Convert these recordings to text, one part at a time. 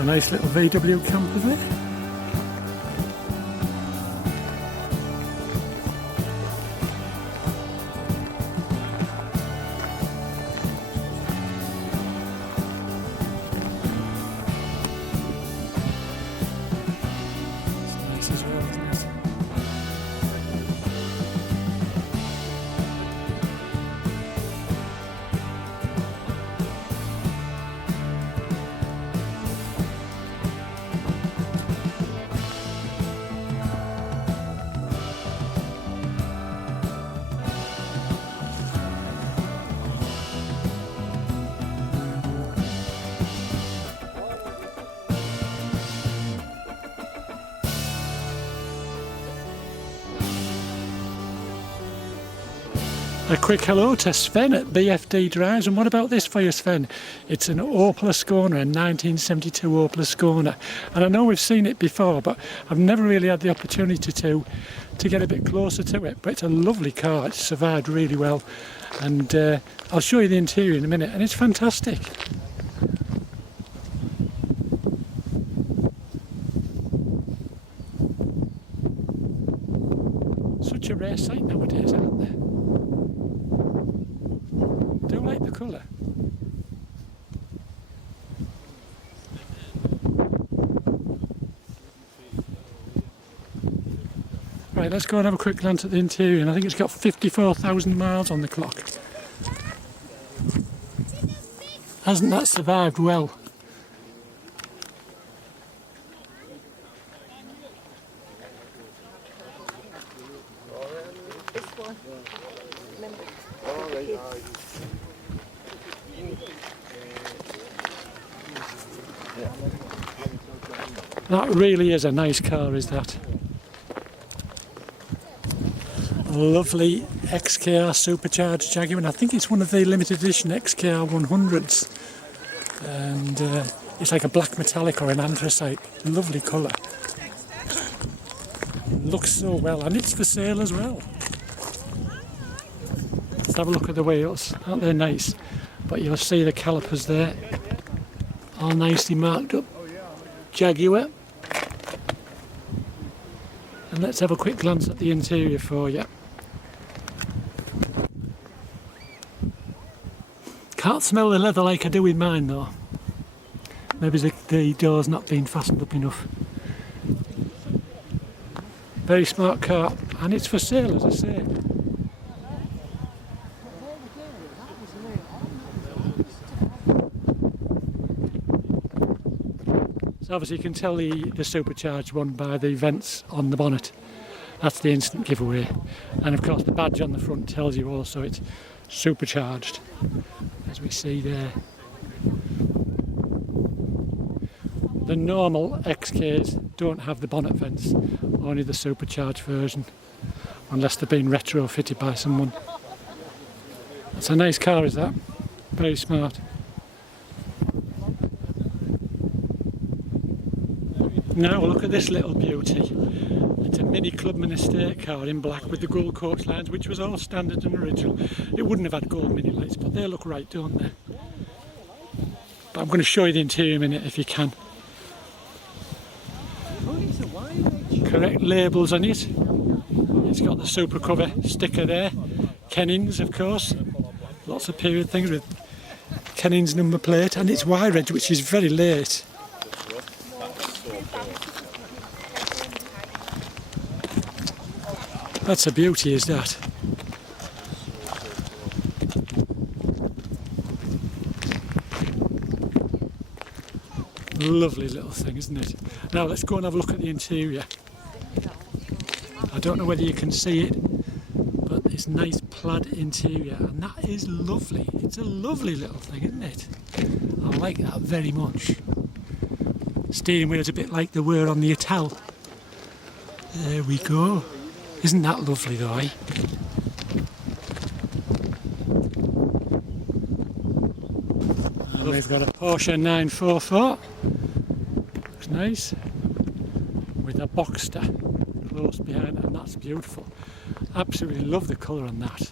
Got a nice little VW camper there. A quick hello to Sven at BFD Drives, and what about this for you, Sven? It's an Opel Ascona, a 1972 Opel Ascona, and I know we've seen it before, but I've never really had the opportunity to get a bit closer to it. But it's a lovely car, it's survived really well, and I'll show you the interior in a minute, and it's fantastic. Such a rare sight nowadays, aren't there? Do like the colour. Right, let's go and have a quick glance at the interior, and I think it's got 54,000 miles on the clock. Hasn't that survived well? That really is a nice car, is that? A lovely XKR supercharged Jaguar, and I think it's one of the limited edition XKR 100s. And it's like a black metallic or an anthracite. Lovely colour. Looks so well, and it's for sale as well. Let's have a look at the wheels. Aren't they nice? But you'll see the calipers there, all nicely marked up. Jaguar. And let's have a quick glance at the interior for you. Can't smell the leather like I do with mine though. Maybe the door's not been fastened up enough. Very smart car, and it's for sale, as I say. So obviously you can tell the supercharged one by the vents on the bonnet. That's the instant giveaway. And of course the badge on the front tells you also it's supercharged, as we see there. The normal XKs don't have the bonnet vents, only the supercharged version, unless they've been retrofitted by someone. It's a nice car, is that? Very smart. Now look at this little beauty. It's a Mini Clubman estate car in black with the gold coach lines, which was all standard and original. It wouldn't have had gold mini lights, but they look right, don't they? But I'm going to show you the interior in a minute if you can. Correct labels on it. It's got the super cover sticker there. Kennings, of course. Lots of period things with Kennings number plate, and it's Y-Reg, which is very late. That's a beauty, is that? Lovely little thing, isn't it? Now let's go and have a look at the interior. I don't know whether you can see it, but it's nice plaid interior, and that is lovely. It's a lovely little thing, isn't it? I like that very much. Steering wheel's a bit like they were on the Ital. There we go. Isn't that lovely though, eh? And we've got a Porsche 944. Looks nice. With a Boxster close behind, and that's beautiful. Absolutely love the colour on that.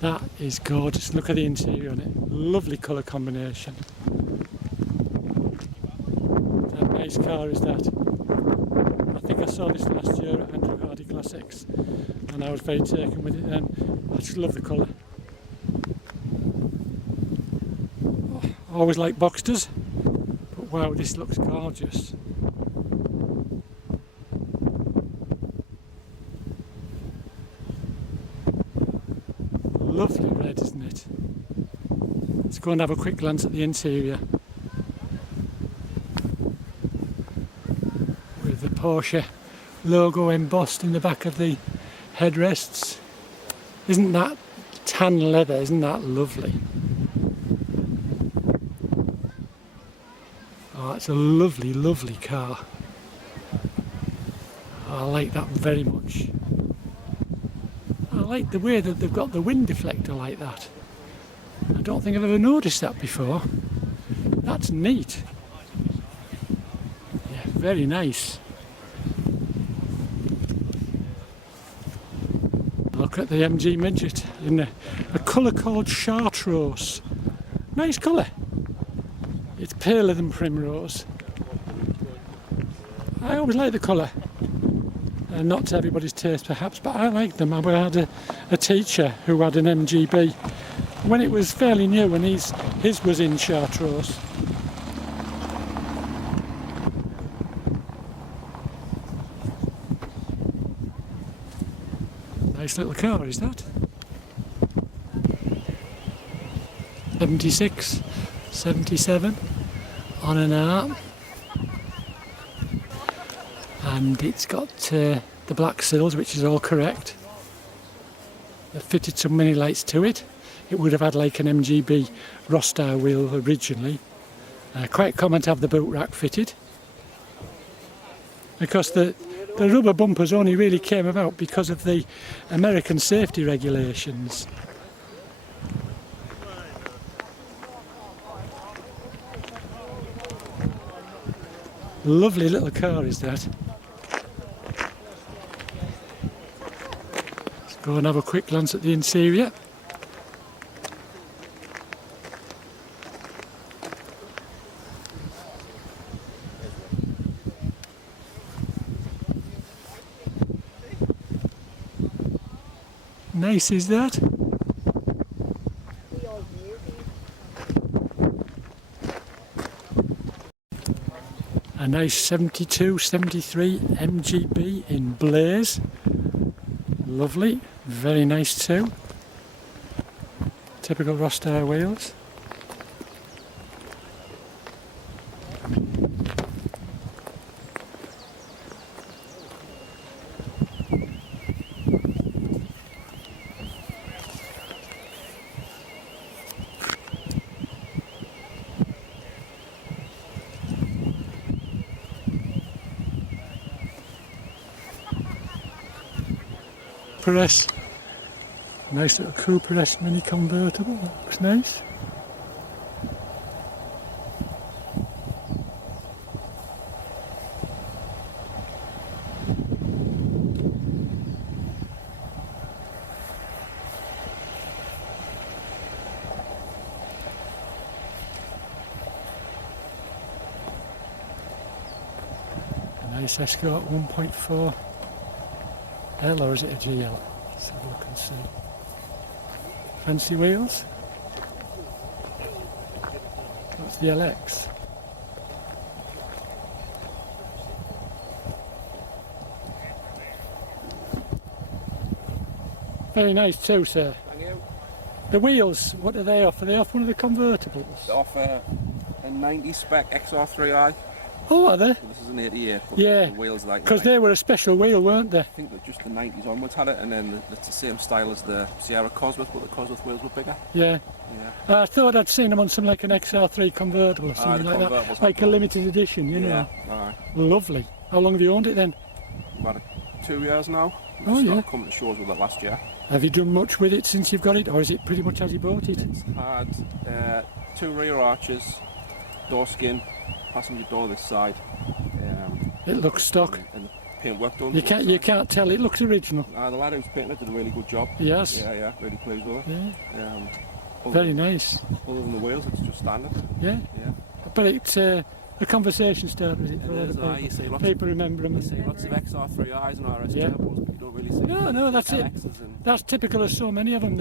That is gorgeous. Look at the interior on it. Lovely colour combination. nice car is that. I think I saw this last year at Andrew Hardy Classics and I was very taken with it then. I just love the colour. I always like Boxsters, but wow, this looks gorgeous. Lovely red, isn't it? Let's go and have a quick glance at the interior. With the Porsche logo embossed in the back of the headrests. Isn't that tan leather, isn't that lovely? Oh, it's a lovely, lovely car. I like that very much. I like the way that they've got the wind deflector like that. I don't think I've ever noticed that before. That's neat. Yeah, very nice. Look at the MG Midget in a colour called Chartreuse. Nice colour. It's paler than Primrose. I always like the colour. Not to everybody's taste perhaps, but I like them. I had a teacher who had an MGB when it was fairly new, and his was in Chartreuse. Nice little car, is that? 76, 77 on an arm. And it's got the black sills, which is all correct. They've fitted some mini lights to it. It would have had like an MGB Rostar wheel originally. Quite common to have the boot rack fitted. Because the rubber bumpers only really came about because of the American safety regulations. Lovely little car is that. Let's go and have a quick glance at the interior. Nice, is that? A nice 72, 73 MGB in Blaze. Lovely, very nice too. Typical Rostar wheels. Press. Nice little Cooper S mini convertible, that looks nice. A nice Escort 1.4 L, or is it a GL? Let's have a look and see. Fancy wheels. That's the LX. Very nice too, sir. Thank you. The wheels, what are they off? Are they off one of the convertibles? They offer a 90 spec XR3i. Oh, are they? This is an 88. Yeah, the wheels like because they were a special wheel, weren't they? I think that just the 90s onwards had it, and then it's the same style as the Sierra Cosworth, but the Cosworth wheels were bigger. Yeah. Yeah. I thought I'd seen them on some like an XR3 convertible or something like that. Like a limited edition, you know. Aye. Lovely. How long have you owned it then? About 2 years now. Oh, yeah. Coming to shows with it last year. Have you done much with it since you've got it, or is it pretty much as you bought it? It's had 2 rear arches, door skin, passenger door this side. It looks stock. And the paint work done. You can't tell. It looks original. The lad who's painted it did a really good job. Yes. Yeah, really pleased with it. Yeah. Very nice. Other than the wheels, it's just standard. Yeah. Yeah. But it a conversation starter, is it? For It other is, people? you see lots People remember them. You see lots of XR3Is and RS Yeah. turbos, but you don't really see No, that's it. LXs and That's typical of so many of them.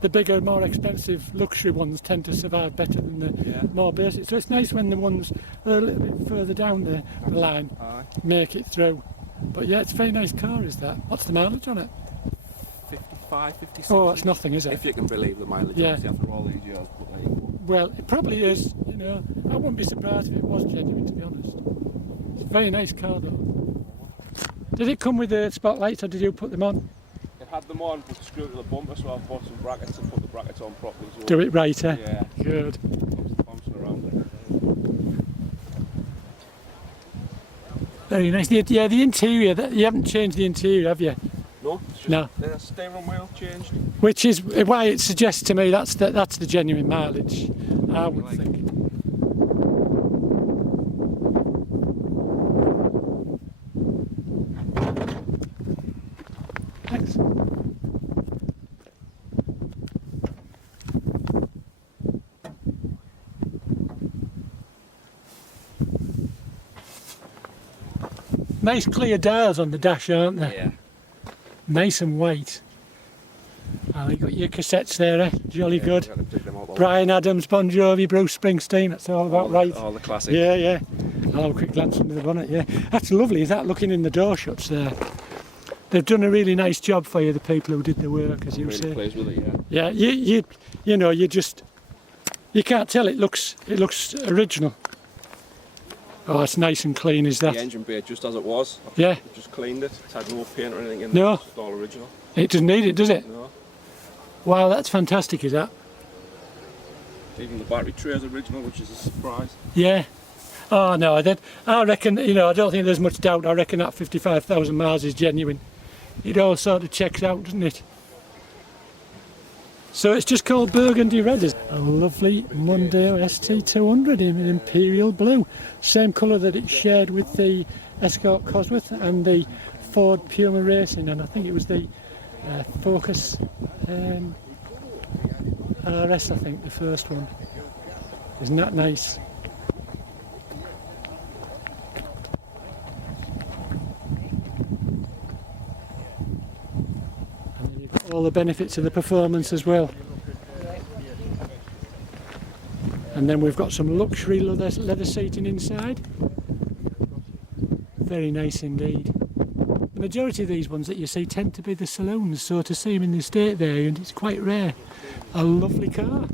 The bigger, more expensive luxury ones tend to survive better than the yeah. more basic. So it's nice when the ones that are a little bit further down the line Aye. make it through. But yeah, it's a very nice car, is that? What's the mileage on it? 55, 56. Oh, that's nothing, is it? If you can believe the mileage, Yeah. obviously, after all these years. But there you go. Well, it probably is, you know. I wouldn't be surprised if it was genuine, to be honest. It's a very nice car, though. Did it come with the spotlights, or did you put them on? It had them on, but screwed to the bumper, so I've bought some brackets and put the brackets on properly. So Do it right, eh? Yeah. Good. Bouncing around Very nice. Yeah, the interior, you haven't changed the interior, have you? No, it's just No. the steering wheel changed. Which is why it suggests to me that's the genuine mileage, I would Like- think. Excellent. Nice clear dials on the dash, aren't they? Yeah. Nice and white. Oh, you got your cassettes there, eh? Jolly good. Got to pick them up all- Brian Adams, Bon Jovi, Bruce Springsteen, that's all about right. All the classics. Yeah, yeah. I'll have a quick glance under the bonnet, yeah. That's lovely, is that looking in the door shuts there? They've done a really nice job for you, the people who did the work, as you Really say. plays with it, yeah. Yeah, you know, you can't tell it looks original. Oh, it's nice and clean, is The that? engine bay just as it was. Yeah, I've just cleaned it. It's had no paint or anything in No. it. It's just all original. it doesn't need it, does it? No. Wow, that's fantastic, is that? Even the battery tray is original, which is a surprise. Yeah. Oh no, I reckon, you know, I don't think there's much doubt. I reckon that 55,000 miles is genuine. It all sort of checks out, doesn't it? So it's just called Burgundy Red. A lovely Mondeo ST200 in imperial blue. Same colour that it shared with the Escort Cosworth and the Ford Puma Racing, and I think it was the Focus RS, I think, the first one. Isn't that nice? And then you've got all the benefits of the performance as well. And then we've got some luxury leather seating inside. Very nice indeed. The majority of these ones that you see tend to be the saloons, so to see them in the estate variant, it's quite rare. A lovely car.